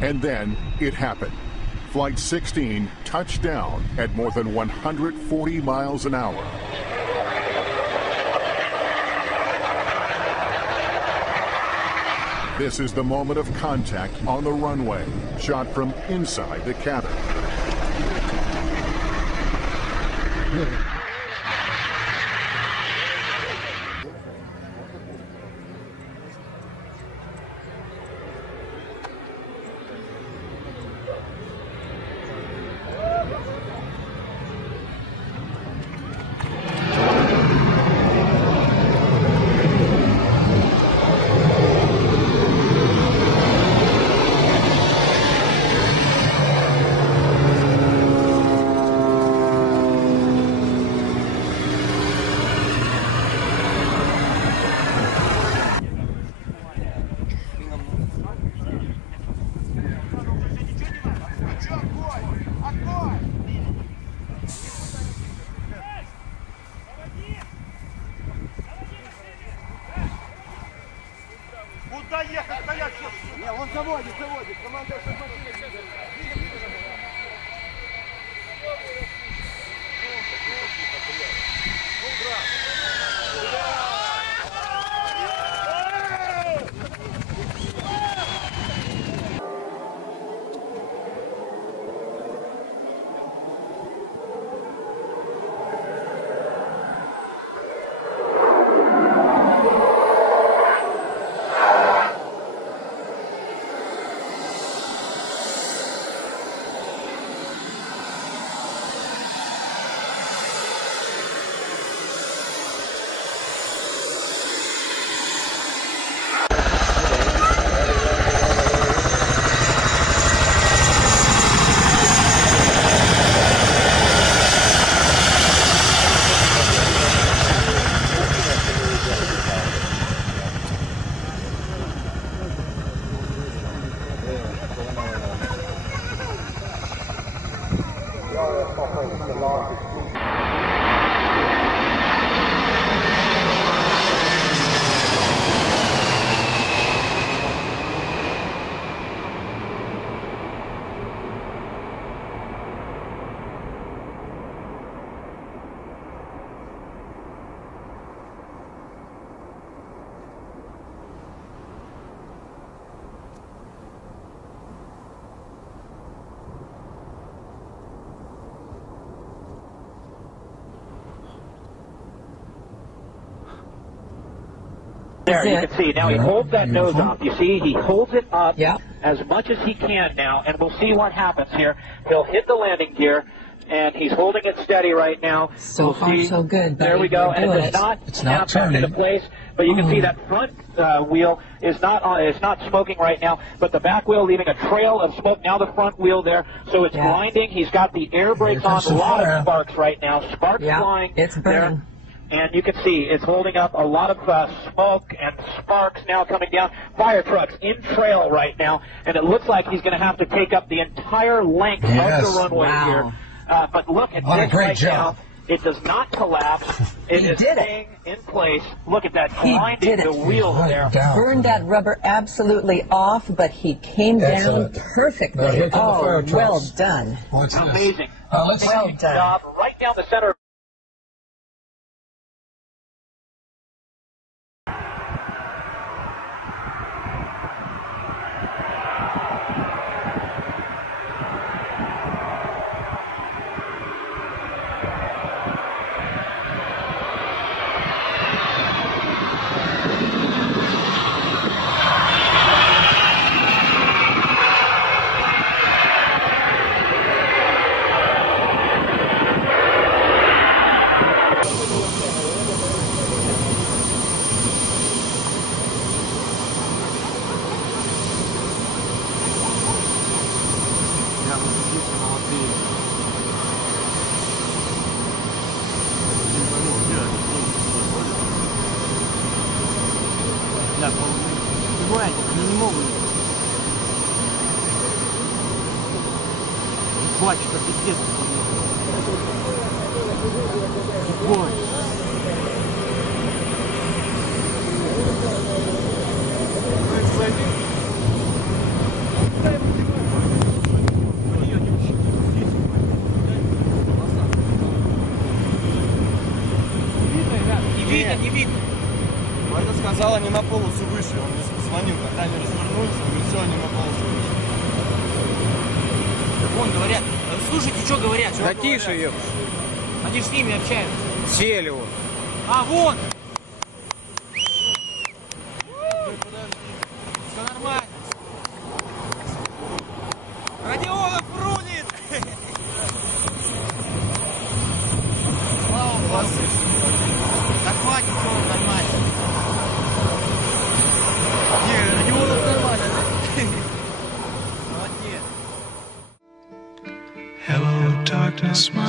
And then it happened. Flight 16 touched down at more than 140 miles an hour. This is the moment of contact on the runway, shot from inside the cabin. Куда ехать? Стоять! Не, он заводит. Команда There, you can see. Now he holds that nose up. You see, he holds it up as much as he can now, and we'll see what happens here. He'll hit the landing gear, and he's holding it steady right now. So far, so good. There we go, and it does not snap back into place. But you can see that front wheel is not smoking right now, but the back wheel leaving a trail of smoke. Now the front wheel there, so it's grinding. He's got the air brakes on. A lot of sparks right now. Sparks flying. It's burning. And you can see it's holding up a lot of smoke and sparks now coming down. Fire trucks in trail right now, and it looks like he's going to have to take up the entire length of the runway here. But look at this right now. It does not collapse. It is staying in place. Look at that, grinding the wheel there. Burned that rubber absolutely off, but he came down perfectly. Oh, well done. Amazing. Well done. Job right down the center. Хватит, пиздец. Ой. сказал, они на полосу выше. Он мне позвонил, когда они развернулись, он говорит, все, они на полосу выше. Вон говорят, слушайте, что говорят? Да тише, ё. Они же с ними общаются. Сели вот. А, вон! Все нормально. Родионов рулит! Слава Богу. Да хватит, все нормально. Не, Родионов нормально, да? Молодец. Hello, darkness, my